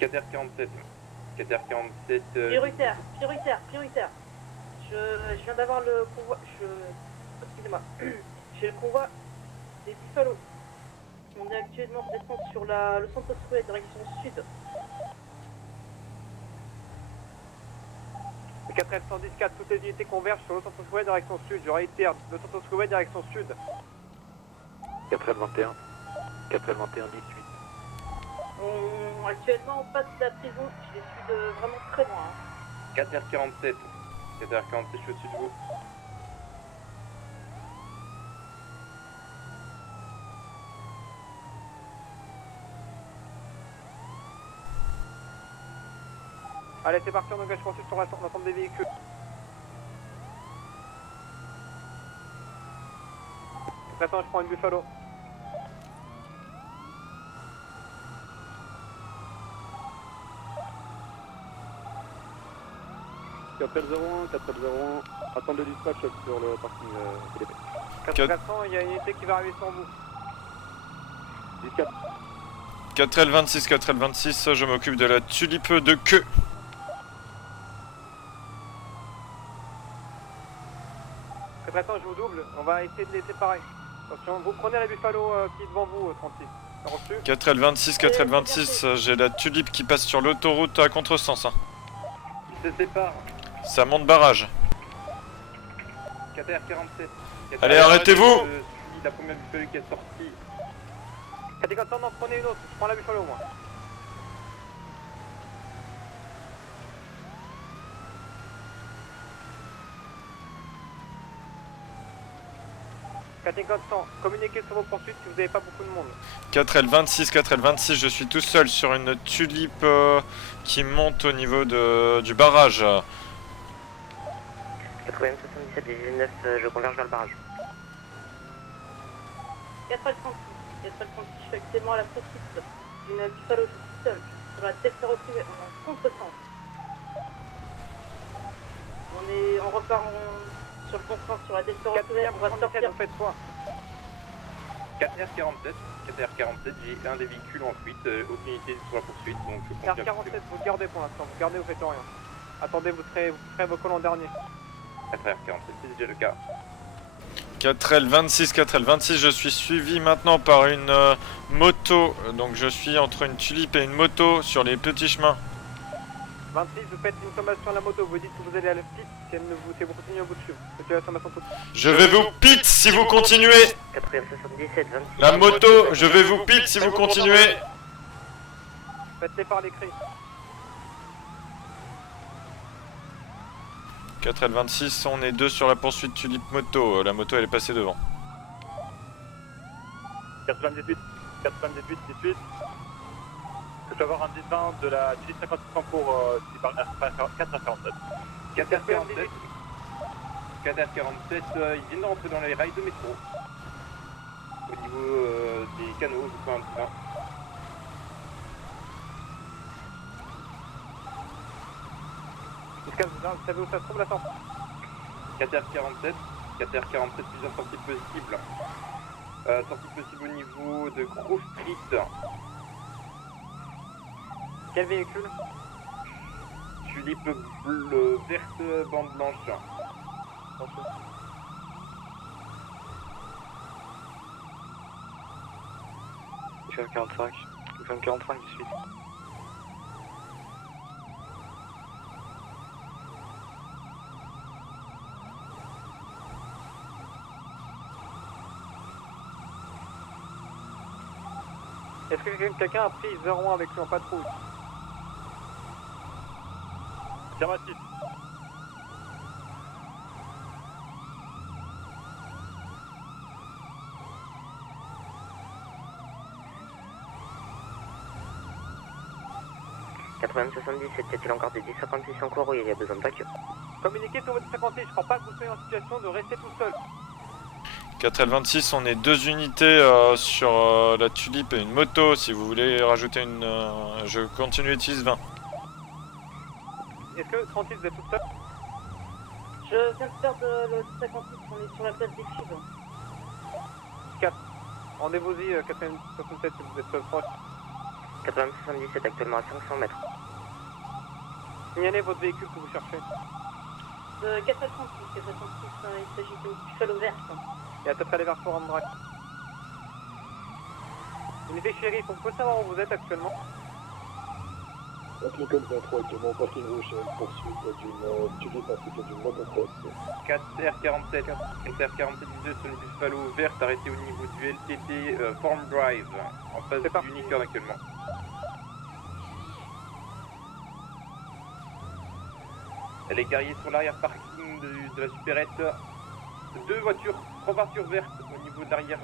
4h47. 4h47. Prioritaire. Je viens d'avoir le convoi. Excusez-moi. J'ai le convoi des Buffalo. On est actuellement en descente sur le centre Square, direction sud. 4L114, toutes les unités convergent sur le centre Square, direction sud. Je réitère, le centre Square, direction sud. 4L21. 4L21, 18. Actuellement, on passe la prison. Je les suis de vraiment très loin. 4h47. 4h47, je suis au-dessus de vous. Allez, c'est parti, on engage poursuite sur l'ensemble des véhicules. Maintenant, je prends une Buffalo. L01, 4L01, attendez le dispatch sur le parking TDP. 400, il y a une unité qui va arriver sur vous. 14. 4L26, 4L26, je m'occupe de la tulipe de queue. Attends, je vous double, on va essayer de les séparer. Attention, vous prenez la Buffalo qui est devant vous, 36. Reçu. 4L26, 4L26, j'ai la tulipe qui passe sur l'autoroute à contresens. Hein. Ils se séparent. Ça monte barrage. 4h47. Allez, arrêtez-vous. Je suis la première Buffalo qui est sortie. 4 non, prenez une autre, je prends la Buffalo moi. Communiquez sur vos poursuites si vous n'avez pas beaucoup de monde. 4L26, 4L26, je suis tout seul sur une tulipe qui monte au niveau du barrage. 8077, 19, je converge vers le barrage. 4L36, je suis actuellement à la poursuite d'une Buffalo, je suis seul. Sur la tête retrouvée, on est en contresens. On repart sur le contresens, sur la tête retrouvée, on va sortir. Vous faites quoi? 4h47. 4h47, j'ai un des véhicules en fuite, aucune unité sur la poursuite, donc je confirme. 447, vous gardez pour l'instant, vous gardez, vous faites rien. Attendez, vous ferez vos calls en dernier. 4h47, c'est déjà le cas. 4L26, 4L26, je suis suivi maintenant par une moto. Donc je suis entre une tulipe et une moto sur les petits chemins. 26, vous faites une sommation à la moto, vous dites que vous allez à la petite, si vous continuez à vous suivre. Vous faites la sommation toute. Je vais vous pit si vous continuez. 477, 26. La moto, je vais vous pit si vous continuez. Faites-les par l'écrit. 4L26, on est deux sur la poursuite tulipe moto. La moto elle est passée devant. 98, 18. Je peux avoir un 10-20 de la 56 en cours qui part 4h47. 4h47. 4h47, ils viennent de rentrer dans les rails de métro. Au niveau des canaux, je crois un petit peu. Vous savez où ça se trouve la sortie? 4h47, plusieurs sorties possibles. Sortie possible au niveau de Grove Street. Quel véhicule? Tulipe bleue, verte, bande blanche. FM 45, FM 45, 18. Est-ce que quelqu'un a pris 01 avec lui en patrouille? Affirmatif. y a-t-il encore des 1056 en cours ou il y a besoin de backup? Communiquez sur votre 56, je crois pas que vous soyez en situation de rester tout seul. 4L26, on est deux unités sur la tulipe et une moto. Si vous voulez rajouter une... je continue utilise 20. Est-ce que 36 vous êtes tout seul? Je viens de faire de le 56, on est sur la place des Chives. 4. Rendez-vous-y, 467 si vous êtes proche. 80-77 actuellement à 500 mètres. Signalez votre véhicule que vous cherchez. 436, 436, il s'agit d'une Buffalo verte. Et à peu près aller vers Forum Drive. Unité shérif, on peut savoir où vous êtes actuellement? Lincoln 23 actuellement au parking rouge sur une poursuite d'une tulipe ainsi que d'une motocross. 4R47, 4R47 sur une Buffalo verte arrêtée au niveau du LTT Farm Drive, en face C'est parti. du Unicorn actuellement. Elle est garée sur l'arrière parking de la supérette. 3 voitures vertes au niveau de l'arrière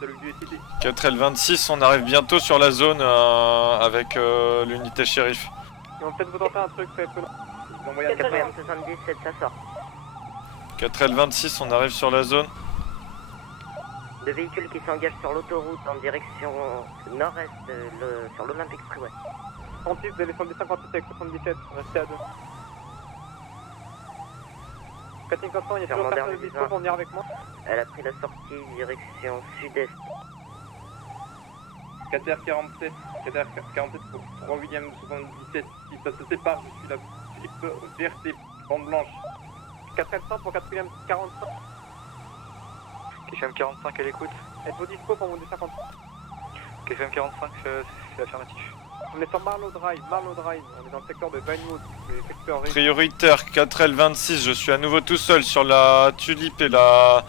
du LTT. 4L26, on arrive bientôt sur la zone avec l'unité shérif. Ils vont peut-être vous tenter un truc, fait peu. Ils ont moyen de 80-77, ça sort. 4L26, on arrive sur la zone. 2 véhicules qui s'engagent sur l'autoroute en direction nord-est sur l'Olympic Freeway. 36, vous allez sur le 58 avec 77, restez à 2. 4500, il y a toujours personne de dispo pour venir avec moi. Elle a pris la sortie direction sud-est. 4R47 pour 3 William 77. Si ça se sépare, je suis la tulipe verte et bande blanche. 4L100 pour 4 William 45. KFM 45 à l'écoute. Êtes-vous dispo pour mon D50? KFM 45, c'est affirmatif. On est sur Marlow Drive, on est dans le secteur de Vinewood, le secteur riche. Prioritaire 4L26, je suis à nouveau tout seul sur la tulipe et la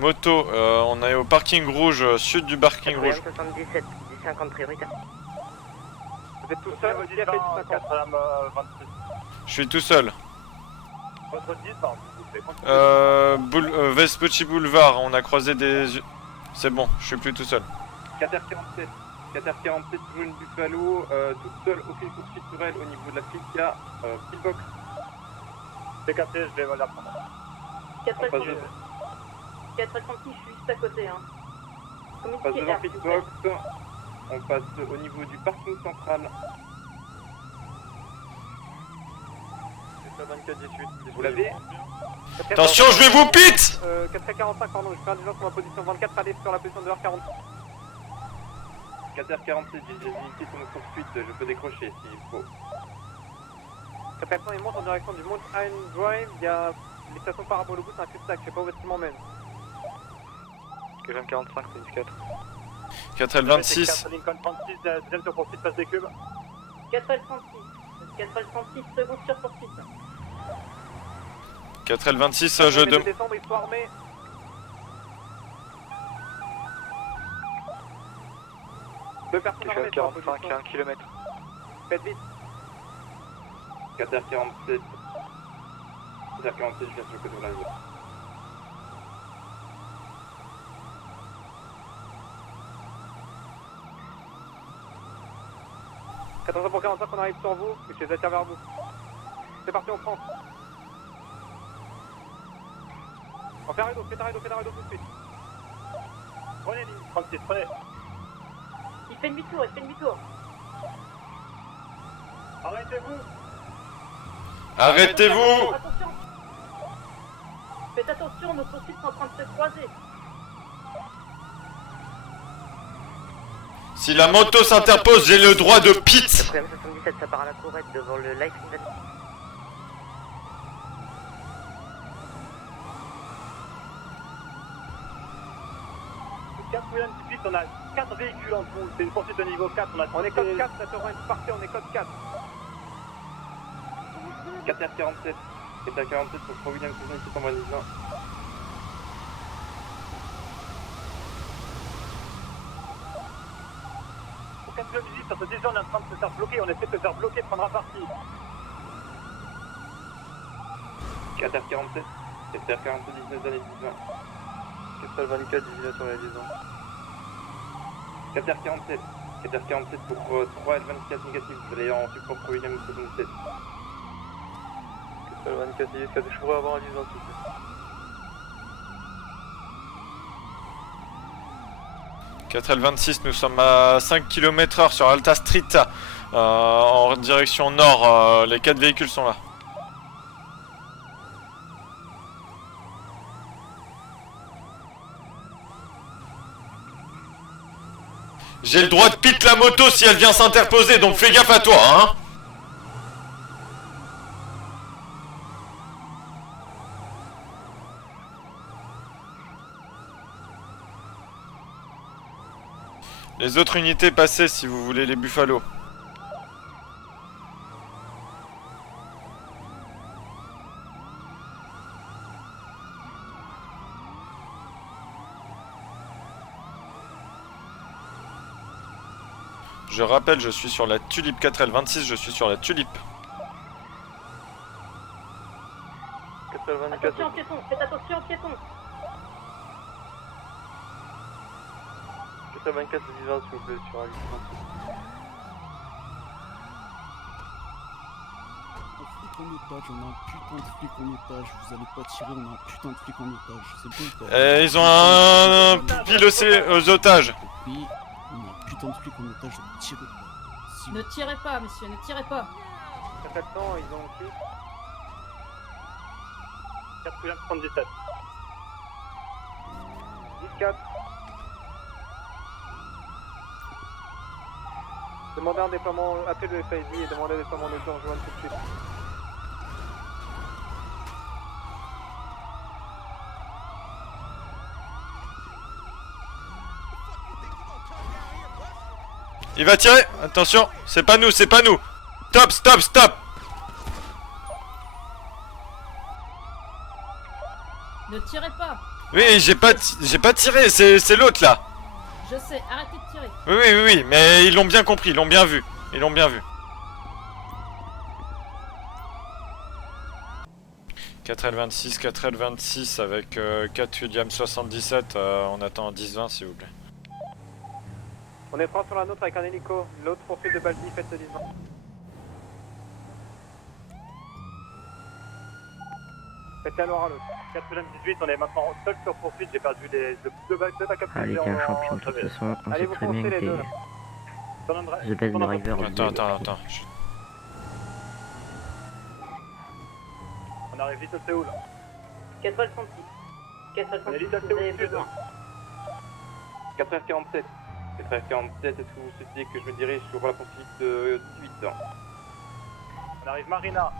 moto. On est au parking rouge, sud du parking rouge. 77, 10-50 prioritaire. Vous êtes tout seul, vous y avez du 50. Je suis tout seul. Votre 10, s'il vous plaît. Vespucci Boulevard, on a croisé des... C'est bon, je suis plus tout seul. 4R47 sur une Buffalo, toute seule, aucune poursuite sur elle au niveau de la Flica, pillbox. C'est capté, je vais la prendre. 436, je suis juste à côté. Hein. On passe devant pillbox, on passe au niveau du parking central. C'est 24-18. Vous l'avez? Attention, je vais vous pite 4K45, pardon, je fais un diligence sur ma position 24, allez sur la position de R40. 4R47, j'ai des unités sur nos poursuites, je peux décrocher s'il faut. 4K100, il monte en direction du Mountain Drive, il y a les stations parabole au bout, c'est un cul-de-sac, je sais pas où est-ce qu'il m'emmène. KFM 45, c'est 4. 4L26, Lincoln 36, deuxième sur poursuite, passe des cubes. 436 secondes sur poursuite. 4L26, je demande... Décembre, il faut armer. Deux personnes armées sur la position. 45 à 1 km. Faites vite. 4R47, 4R47, je viens sur le côté de la voie. Attention pour 45, on arrive sur vous, et je les attire vers vous. C'est parti, on prend. On fait un rideau, faites un rideau tout de suite. Prenez ligne 36, prenez. Il fait demi-tour. Arrêtez-vous. Arrêtez-vous! Attention. Faites attention, nos poursuites sont en train de se croiser. Si la moto s'interpose, j'ai le droit de pit! 77, ça part à la courette devant le Life Invent. 4 William 18, on a 4 véhicules en tout. C'est une poursuite de niveau 4. On est code 4, ça te rend une partie, on est code 4. 4R47, 4R47 pour 3 William 77 en valise 20. Pour 4 William 18, sur ce 10 on est en train de se faire bloquer. On essaie de se faire bloquer, de prendre un parti. 4R47, 4R47, 19 années 20. 424, 19 sur la liaison. 4R47, 4R47 pour 3 L24 négatif, vous allez en support pour William 77. 424, 19, je pourrais avoir un liaison s'il vous plaît. 4L26, nous sommes à 5 km/h sur Alta Street, en direction nord, les 4 véhicules sont là. J'ai le droit de pit la moto si elle vient s'interposer, donc fais gaffe à toi, hein. Les autres unités, passez si vous voulez les buffalos. Je rappelle, je suis sur la tulipe 4L26, je suis sur la tulipe. 4L24. Attention piéton, faites attention piéton. 4L24, le 10-20 s'il vous plaît, sur la 8. En otage, on a un putain de flic en otage, vous allez pas tirer, on a un putain de flic en otage, c'est bon ou pas? Ils ont un pile aux otages. Oui, on a un putain de flic en otage, donc tirez pas. Si Ne tirez pas, monsieur, ne tirez pas. 4 ans, ils ont aussi. 4 77. 10-4. Demandez un déploiement, appelez le FID et demandez un déploiement de George One tout de suite. Il va tirer. Attention, c'est pas nous, c'est pas nous. Stop, stop, stop. Ne tirez pas. Oui, j'ai pas tiré, c'est l'autre là. Je sais, arrêtez de tirer. Oui, oui, oui, oui, mais ils l'ont bien compris, ils l'ont bien vu. Ils l'ont bien vu. 4L26, 4L26 avec 4 William 77, on attend 10-20 s'il vous plaît. On est prêt sur la nôtre avec un hélico. L'autre poursuite de Baldi, faites le 10 ans. Faites-le à l'oral. 4L18, on est maintenant seul sur poursuite, j'ai perdu deux backups. Allez, t'es un champion de toute façon, on Allez, sait vous très bien foncez que les t'es deux. the best driver. Attends. On arrive vite au Séoul. 4L36. 4L36, vous avez besoin. 4F47. 4F47, est-ce que vous souhaitez que je me dirige sur la poursuite de 18 ans? On arrive Marina.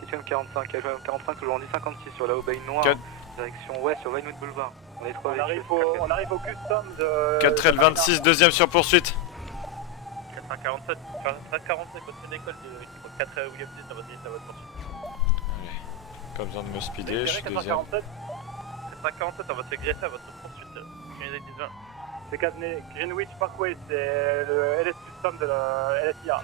Question 45, 45 toujours en 1056 sur la Aubaigne Noire, direction ouest sur Vinewood Boulevard. On est 3 On arrive au custom de... 4L26, deuxième sur poursuite. 447, 447, votre d'école, 4 William 10 dans votre poursuite. Pas besoin de me speeder, je suis deuxième. 447, on va s'égresser à votre poursuite. C'est Greenwich Parkway, c'est le LS Custom de la LSIA.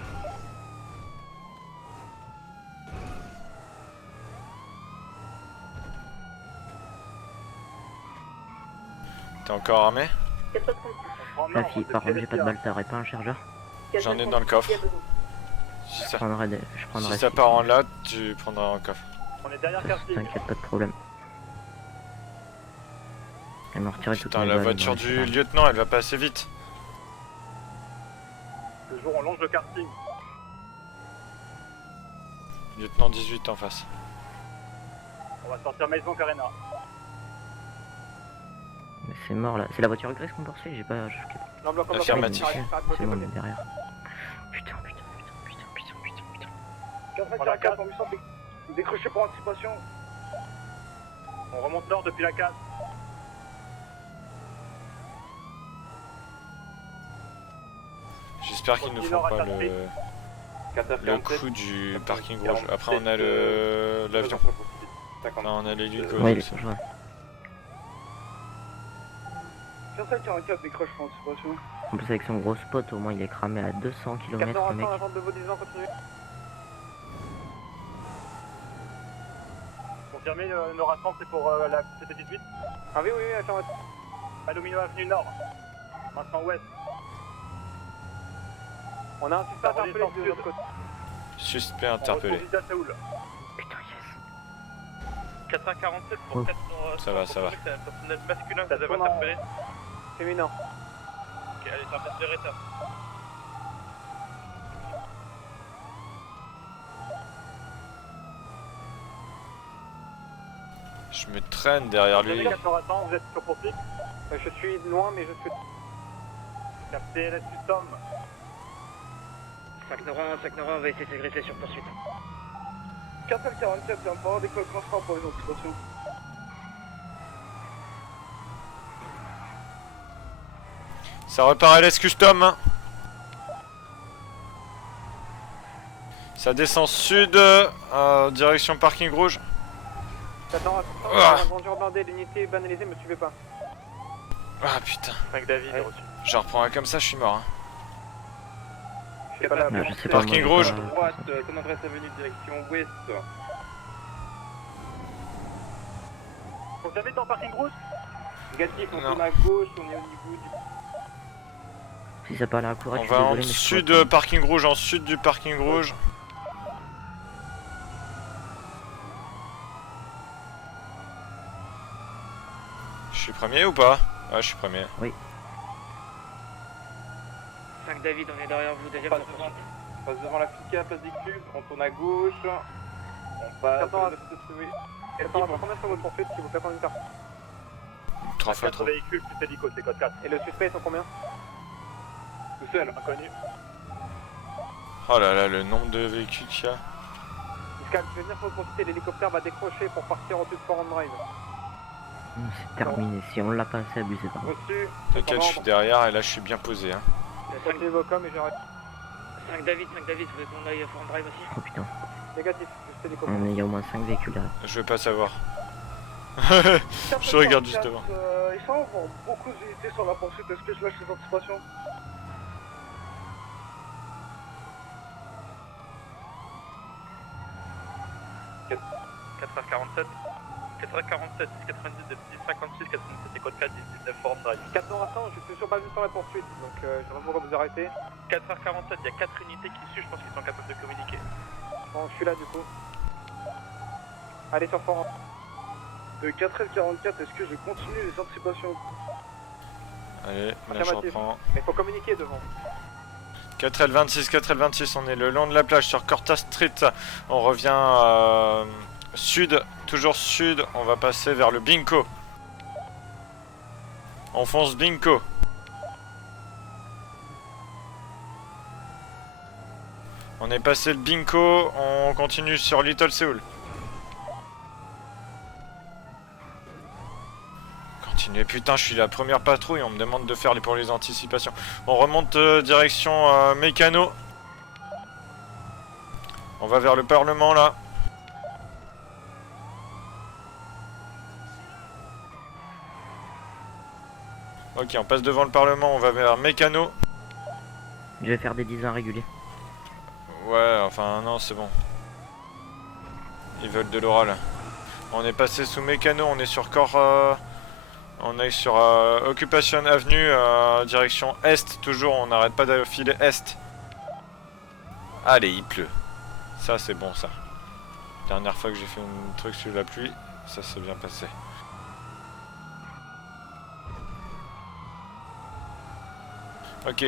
T'es encore armé? 4L36. La fille, par contre, j'ai pas de balle, t'aurais pas un chargeur? J'en ai dans le coffre. Si ça, Je prendrai si ça part en latte, tu prendras en coffre. On est derrière Karting. T'inquiète, pas de problème. Elle m'a retiré toutes Putain, mes la balles, voiture bon, du c'est pas lieutenant, elle va pas assez vite. Le jour, on longe le karting. Lieutenant 18 en face. On va sortir Maison Carena. grave. Mais c'est mort là. C'est la voiture grise qu'on poursuit? J'ai pas. Non, bloc en bloc. Affirmatif. C'est bon, on est derrière. Putain. 4 en 800, décrochez pour anticipation. On remonte nord depuis la case. J'espère qu'ils nous font pas le coup du parking rouge. Après on a l'avion. Non, on a l'hélico. Ouais, donc ça. je vois. 444 décroche pour anticipation. En plus, avec son gros spot, au moins il est cramé à 200 km le mec. 400 avant de vos 10 ans, continuez. Confirmez, nos rassemblements c'est pour la CP18. Ah oui, attends. Alumino Avenue Nord. Maintenant ouest. On a un suspect interpellé de l'autre côté. Suspect On interpellé. retrouve Lisa Séoul. Putain, yes. 447 Oh. pour 4 Ça va. C'est un personnel masculin que vous avez Personne en- interpellé. Féminin. Ok, allez, c'est un personnel rétard. Je me traîne derrière lui. Vous êtes sur poursuite. Je suis loin, mais je suis... Capté la custom. 5 Nora, on va essayer de s'agresser sur poursuite. 4L44, c'est un peu d'école constant pour les anticipations. Ça repart LS Custom. Ça descend sud, direction parking rouge. Attends, Ah. bonjour blindé, l'unité banalisée, me suivez pas. Ah putain. 5 David, reçu. Je reprends un comme ça, je suis mort. Hein. Je sais pas là. Non, je sais pas, Parking moi, rouge. j'ai pas- Droite, ton adresse avenue direction ouest. Vous avez dans parking rouge? Négatif, on Non. tourne à gauche, on est au niveau du... Si ça parle à court, On va en sud, parking rouge, en sud du parking rouge. Je suis premier ou pas? Ouais, je suis premier. 5 David, on est derrière vous, deuxième Passe devant la FICA, place des cubes, on tourne à gauche. On passe... Attends, oui. Attends, combien sur votre poursuite, s'il vous plaît, combien de temps? 3 fois 4 trop. véhicules plus hélico, c'est code 4. Et le suspect, ils sont combien? Tout seul. Inconnu. Oh là là, le nombre de véhicules qu'il y a. Fiscal, je vais venir sur votre poursuite et l'hélicoptère va décrocher pour partir au-dessus de Forum Drive. C'est terminé, si on l'a pas assez abusé par contre. Reçu. T'inquiète, je suis derrière et là je suis bien posé. Hein. Continuez vos coms et j'arrête. 5 David, vous voulez qu'on aille à Forum Drive aussi? Oh putain, Négatif, juste hélicoptère. il y a au moins 5 véhicules là. Je veux pas savoir. Je regarde juste devant. Ils sont avoir beaucoup d'unités sur la poursuite, est-ce que je lâche les anticipations? h 47, 90, 56, 87 et code 4, 19 Forum Drive. 4 ans restant, je suis sur basé sur la poursuite, donc je vais pouvoir vous arrêter. 4h47, il y a 4 unités qui suivent, je pense qu'ils sont capables de communiquer. Bon, je suis là du coup. Allez sur Forum. 4L44, est-ce que je continue les anticipations? Allez, là je Affirmatif. reprends. Mais faut communiquer devant. 4L26, 4L26, on est le long de la plage sur Corta Street. On revient sud, toujours sud, on va passer vers le Binko. On fonce Binko. On est passé le Binko, on continue sur Little Seoul. Continuez, putain, je suis la première patrouille, on me demande de faire pour les anticipations. On remonte direction Mécano. On va vers le Parlement là. Ok, on passe devant le Parlement, on va vers Mécano. Je vais faire des 10 ans réguliers. Ouais, enfin non, c'est bon. Ils veulent de l'oral. On est passé sous Mécano, on est sur on est sur Occupation Avenue, direction Est, toujours, on n'arrête pas de filer Est. Allez, il pleut. Ça, c'est bon, ça. Dernière fois que j'ai fait un truc sur la pluie, ça s'est bien passé. Ok,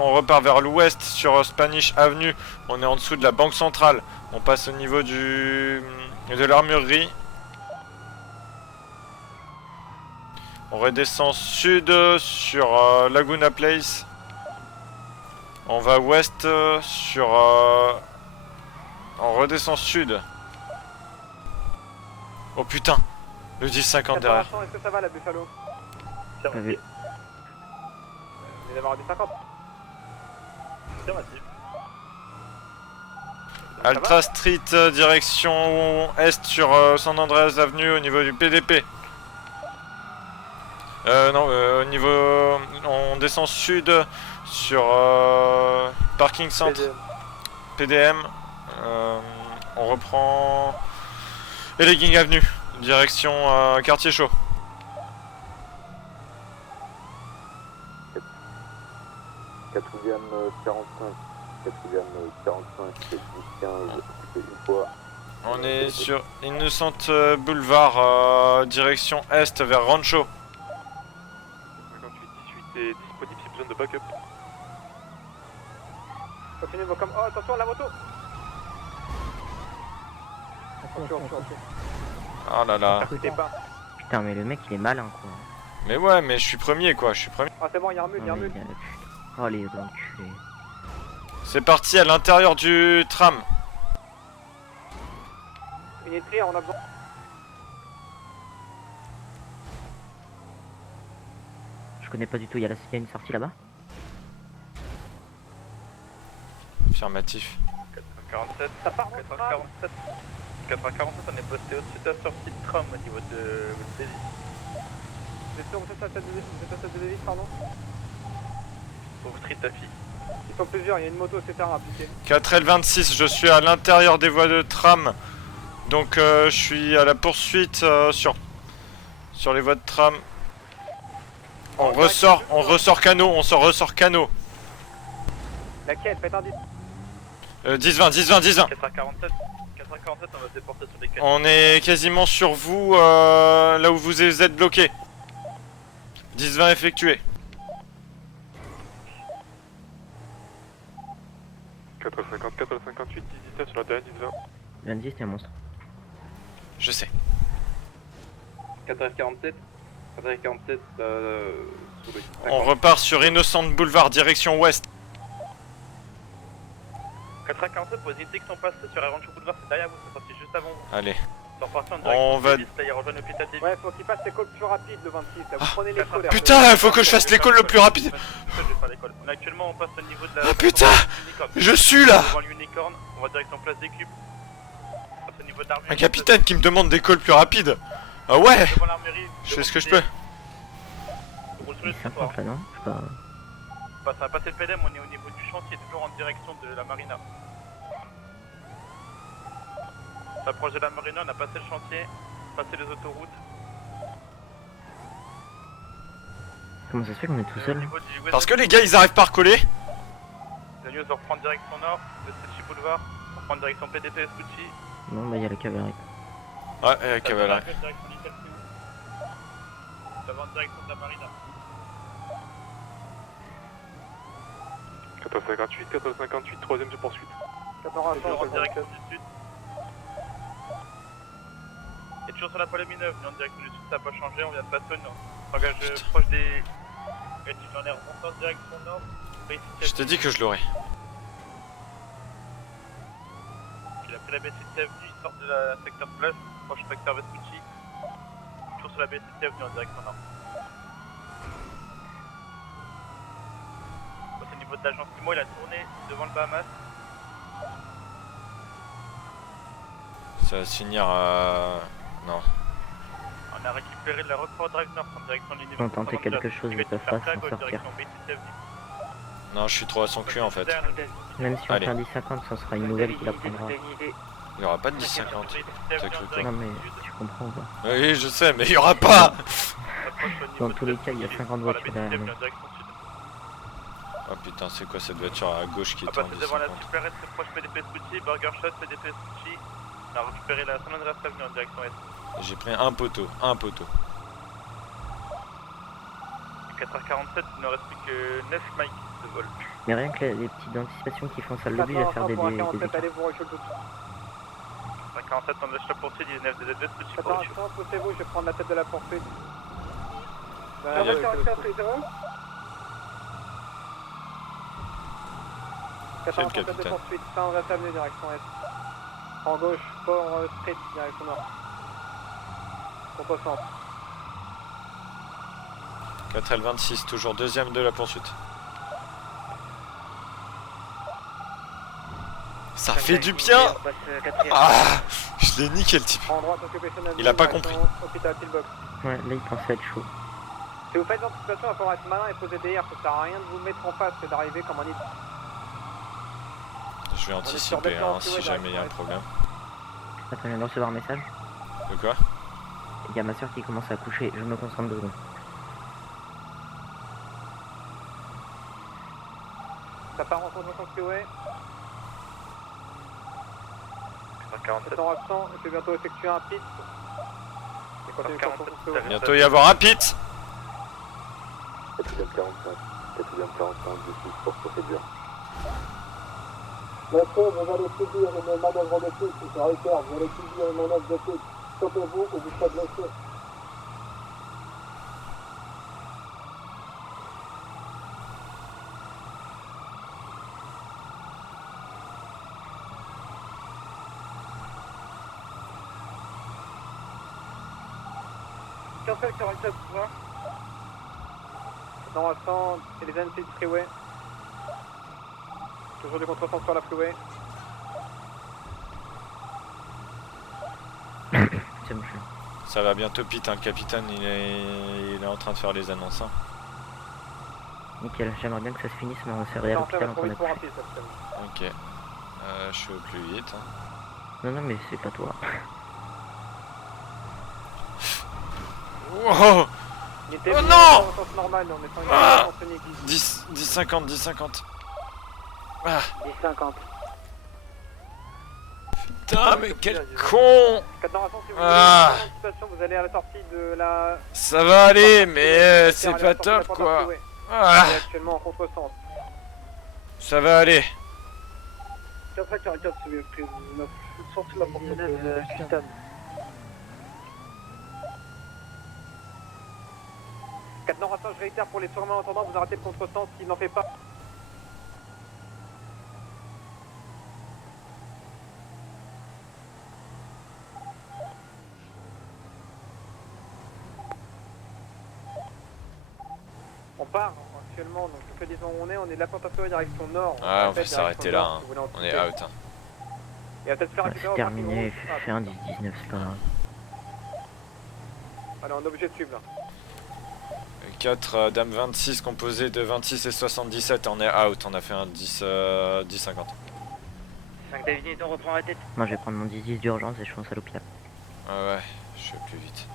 on repart vers l'ouest sur Spanish Avenue. On est en dessous de la Banque Centrale. On passe au niveau de l'armurerie. On redescend sud sur Laguna Place. On va ouest sur... on redescend sud. Oh putain, le 10-50 derrière. Est-ce que ça va la Buffalo? Pas vu. Vous allez avoir des 50. Affirmatif. Altra Street, direction est sur San Andreas Avenue au niveau du PDP. Non, au niveau... On descend sud sur Parking Centre, PDM. On reprend Elegging Avenue, direction Quartier Chaud. Quatrième 45, quatrième 45, c'est 10-15, c'est une fois. On est sur Innocent Boulevard, direction est vers Rancho. 58-18 est disponible si besoin de backup. Continuez vos coms. Oh, attention, la moto! Attention. Oh là là. Écoutez pas. Putain, mais le mec il est malin quoi. Mais ouais, mais je suis premier quoi, je suis premier. Ah c'est bon, il y a un mule, il y a un mule. Oh les enculés. C'est parti à l'intérieur du tram. Une étrière, on a besoin. Je connais pas du tout, il y a une sortie là-bas. Affirmatif. 447, Ça part dans le tram. 447. 447, on est posté au-dessus de la sortie de tram au niveau de Lévis. Vous êtes sûr, vous êtes à tête de Lévis, pardon? Au street à fille. Ils sont plusieurs, il y a une moto, etc. appliquée. 4L26, je suis à l'intérieur des voies de tram. Donc je suis à la poursuite sur les voies de tram. On ressort canot, on ressort canot. Laquelle? Faites un 10. 10-20, 10-20, 10-20. 447, on va se déporter sur les 4. On est quasiment sur vous, là où vous êtes bloqué. 10-20 effectué. 450, 458, 19 sur la dernière 10-20. 26, c'est un monstre. Je sais. 4F47. 4F47 sous le... On repart sur Innocent Boulevard, direction ouest. 447, pour les unités qui sont passées sur la Rancho Boulevard, c'est derrière vous, c'est sorti juste avant vous. Allez. Ils sont repartis en On direction va- de Lévis, là ils rejoignent l'hôpital Lévis. Ouais, faut qu'il passe l'école plus rapide, le 26. Là. Vous prenez l'école. Hervé. Putain, il faut que je fasse l'école le plus rapide. Je vais faire l'école. On est actuellement, on passe au niveau de la... Ah putain, Unicorn. je suis là. Devant l'Unicorn, on va direction place des cubes. On passe au niveau de l'armurerie. Un capitaine qui me demande d'école plus rapide. Ah ouais, Devant l'armurerie. je fais ce que je peux. On roule sur Il le est trottoir. 50 là, non? C'est pas... On passe à passer le PDM, on est au niveau du chantier, toujours en direction de la marina. On s'approche de la marina, on a passé le chantier, passé les autoroutes. Comment ça se fait qu'on est tout seul? Au niveau du West Parce que les gars, ils arrivent pas à recoller. La news va reprendre direction nord, le Stitchy Boulevard, on reprend direction PDT Vespucci. Non, bah il y a la cavalerie. Ouais, cavalerie. Direction Little Sioux. Ça va en direction de la marina. 458, 458, troisième de poursuite. 14 Toujours en direction du sud. Et toujours sur la Palomine 9, mais en direction du sud, ça n'a pas changé, on vient de passer, on s'engage proche des... Et tu en es remonté en direction nord. Je t'ai dit que je l'aurais. Il a pris la BCT Avenue, il sort de la secteur place, proche secteur Vespucci. Toujours sur la BCT Avenue en direction nord. Au niveau de l'agence Timo, il a tourné devant le Bahamas. Ça va se finir à... Non. On a récupéré la Rockford Drive Nord en direction de l'université. On tentait quelque chose, ils peuvent pas s'en sortir. Non, je suis trop à son cul en fait. Même si on Allez. fait un 10-50, ça sera une nouvelle qui la prendra. Il y aura pas de 10-50. T'as cru quoi? Non mais tu comprends quoi. Oui, je sais, mais il y aura pas. Dans tous les cas, il y a 50 voitures derrière nous. Oh putain, c'est quoi cette voiture à gauche qui On est va en passer devant la 10-50? supérette proche PDP Vespucci, Burger Shot, PDP Vespucci. On a récupéré la San Andreas Avenue en direction est. J'ai pris un poteau, 4h47, il ne reste plus que 9 mics de vol. Mais rien que les petites anticipations qui font ça le but à faire des pour écarts. 47, allez vous reculez tout. 4h47, on lâche la poursuite, 19 de Vespucci pour 14 le instant, poussez-vous, je vais prendre la tête de la poursuite. C'est le 47 de capitaine. poursuite, San Andreas Avenue, direction est. En gauche, Port Street, direction nord. Contre-centre. 4L26, toujours deuxième de la poursuite. Ça fait du bien. Ah, je l'ai niqué le type. En droite, Occupation Avenue, Il a pas direction compris. Hôpital Pillbox. Ouais, là il pensait être chaud. Si vous faites l'anticipation, il va falloir être malin et poser des airs, ça sert à rien de vous mettre en face et d'arriver comme un nid. Je vais anticiper hein, si jamais il y a un problème. Attends, je viens de recevoir un message. De quoi? Il y a ma soeur qui commence à coucher, je me concentre 2 secondes. Ça part en contre-centre Skiway. 47. Étant absent, je vais bientôt effectuer un pit. Et continue sur son Skiway. Bientôt y avoir un pit. 4ème 45, 4ème 45, du 6 pour procédure. Monsieur, vous allez subir une manœuvre de piste, c'est Riker, vous allez subir une manœuvre de piste. Stoppez-vous ou vous serez blessé. après le 47, quoi. Dans à 100, et les NC du freeway. Toujours du contresens sur la freeway. C'est bon, Ça va bientôt Pete, hein, le capitaine il est en train de faire les annonces. Hein. nickel, j'aimerais bien que ça se finisse, mais on s'est réel Non, l'hôpital va en trop train vite de pour rapide, ça, c'est bon. Ok. Je suis au plus vite. Hein. Non, non, mais c'est pas toi. Wow. Il était Oh bien non en sens normal, en mettant une Ah en Sonic. 10-50, 10-50. Ah, 10-50. putain, mais quel con! 14 si vous Ah. voulez une anticipation, vous allez à la sortie de la... Ça va aller, mais c'est allez à la pas sortie de la top porte quoi. freeway. Ah, On est actuellement en contresens. ça va aller. 444, c'est pris. On a sorti la porte de Cristal. Je réitère pour les surmains entendants, vous arrêtez le contresens s'il n'en fait pas. On part actuellement, donc que disons où on est de la porte à direction nord. Ah, on va s'arrêter là. Hein. On est out. Hein. Et à peut-être faire Ouais, récupérer c'est au parking terminé, rouge. fais un 10-19, c'est pas grave. Allez, on est obligé de suivre là. 4 Dame 26 composé de 26 et 77, on est out, on a fait un 10-50. 5 David, on reprend la tête. Moi je vais prendre mon 10-10 d'urgence et je fonce à l'hôpital. Ouais, je suis plus vite.